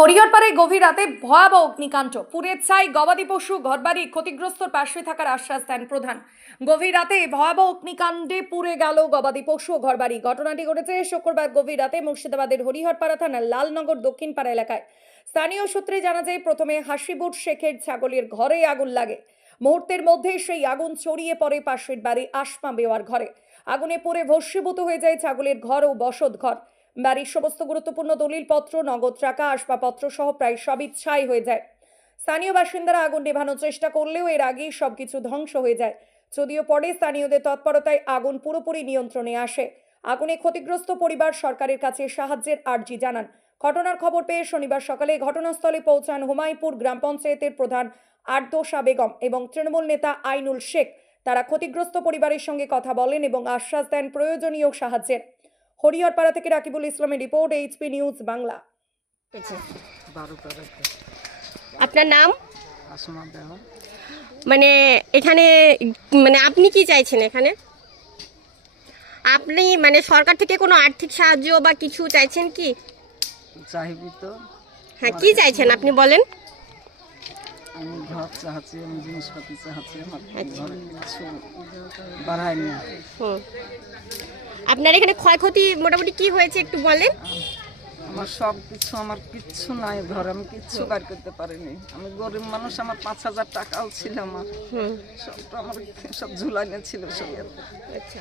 হরিহরপাড়ায় গভীর রাতে ভয়াবহ অগ্নিকাণ্ড। পুড়ে ছাই গবাদি পশু ঘরবাড়ি ক্ষতিগ্রস্তর পাশে থাকার আশ্বাস দেন প্রধান। গভীর রাতে ভয়াবহ অগ্নিকাণ্ডে পুড়ে গেল গবাদি পশু ও ঘরবাড়ি। ঘটনাটি ঘটেছে শুক্রবার গভীর রাতে মুর্শিদাবাদের হরিহরপাড়া থানার লালনগর দক্ষিণপাড়া এলাকায়। স্থানীয় সূত্রে জানা যায়, প্রথমে হাসিবুট শেখের ছাগলের ঘরে আগুন লাগে। মুহূর্তের মধ্যে সেই আগুন ছড়িয়ে পড়ে পাশের বাড়ি আসমা বেওয়ার ঘরে। আগুনে পড়ে ভস্মীভূত হয়ে যায় ছাগলের ঘর ও বসত ঘর। বাড়ির সমস্ত গুরুত্বপূর্ণ দলিলপত্র, নগদ টাকা, আসবাবপত্র সহ প্রায় সবই ছাই হয়ে যায়। স্থানীয় বাসিন্দারা আগুন নেভানোর চেষ্টা করলেও এর আগেই সবকিছু ধ্বংস হয়ে যায়। যদিও পরে স্থানীয়দের তৎপরতায় আগুন পুরোপুরি নিয়ন্ত্রণে আসে। আগুনে ক্ষতিগ্রস্ত পরিবার সরকারের কাছে সাহায্যের আর্জি জানান। ঘটনার খবর পেয়ে শনিবার সকালে ঘটনাস্থলে পৌঁছান হুমায়ুপুর গ্রাম পঞ্চায়েতের প্রধান আর্দোসা বেগম এবং তৃণমূল নেতা আইনুল শেখ। তারা ক্ষতিগ্রস্ত পরিবারের সঙ্গে কথা বলেন এবং আশ্বাস দেন প্রয়োজনীয় সাহায্যের। হরিহরপাড়া থেকে রাকিবুল ইসলামের রিপোর্ট এইচপি নিউজ বাংলা। আপনার নাম? মানে এখানে মানে আপনি কি চাইছেন এখানে? আপনি মানে সরকার থেকে কোনো আর্থিক সাহায্য বা কিছু চাইছেন কি? তো। হ্যাঁ কি চাইছেন আপনি বলেন? আমি ঘর চাহাচ্ছি আমি জিনিসপাতি আমার। ঘরে কিছু আপনার এখানে ক্ষয়ক্ষতি মোটামুটি কি হয়েছে একটু বলেন? আমার সব কিছু আমার কিচ্ছু নাই ঘরে আমি কিচ্ছু বার করতে পারিনি। আমি গরিব মানুষ আমার পাঁচ হাজার টাকাও ছিল আমার। হুম। সবটা আমার সব ঝুলাইনে ছিল সব আচ্ছা।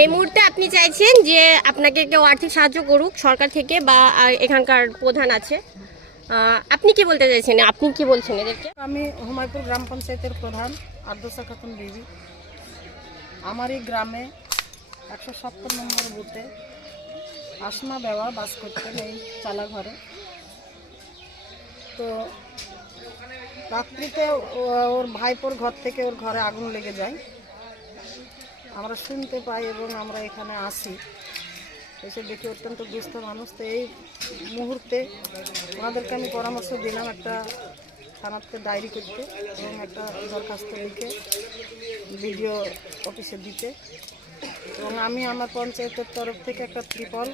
এই মুহূর্তে আপনি চাইছেন যে আপনাকে কেউ আর্থিক সাহায্য করুক সরকার থেকে বা এখানকার প্রধান আছে। আপনি কি বলতে চাইছেন? আপনি কি বলছেন এদেরকে? আমি হুমায়পুর গ্রাম পঞ্চায়েতের প্রধান আর্দশা খাতুন বিবি আমার এই গ্রামে একশো সত্তর নম্বর বুথে আসমা বেওয়া বাস করতেন এই চালা ঘরে তো রাত্রিতে ওর ভাইপোর ঘর থেকে ওর ঘরে আগুন লেগে যায়। আমরা শুনতে পাই এবং আমরা এখানে আসি। এসে দেখি অত্যন্ত দুস্থ মানুষ। তো এই মুহূর্তে ওনাদেরকে আমি পরামর্শ দিলাম একটা থানাতে ডায়েরি করতে এবং একটা দরখাস্ত লিখে বিডিও অফিসে দিতে। এবং আমি আমার পঞ্চায়েতের তরফ থেকে একটা ত্রিপল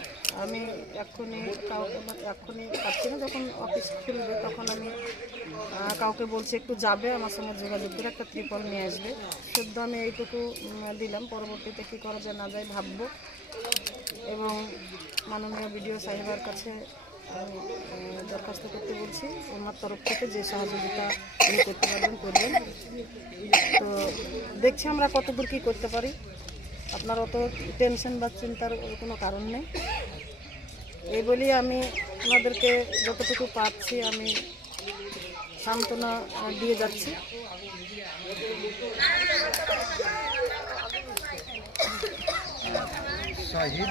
আমি এক্ষুনি কাউকে এক্ষুনি পাচ্ছি না। যখন অফিস খুলবে তখন আমি কাউকে বলছি একটু যাবে, আমার সঙ্গে যোগাযোগ করে একটা ত্রিপল নিয়ে আসবে। শুদ্ধ আমি এইটুকু দিলাম। পরবর্তীতে কী করা যায় না যায় ভাববো। এবং মাননীয় বিডিও সাহেবের কাছে দরখাস্ত করতে বলছি। ওনার তরফ থেকে যে সহযোগিতা উনি করতে পারবেন, করবেন। তো দেখছি আমরা কতদূর কী করতে পারি। আপনার অত টেনশন বা চিন্তার কোনো কারণ নেই। এই বলি আমি ওনাদেরকে যতটুকু পাচ্ছি আমি সান্ত্বনা দিয়ে যাচ্ছি। শাহিদ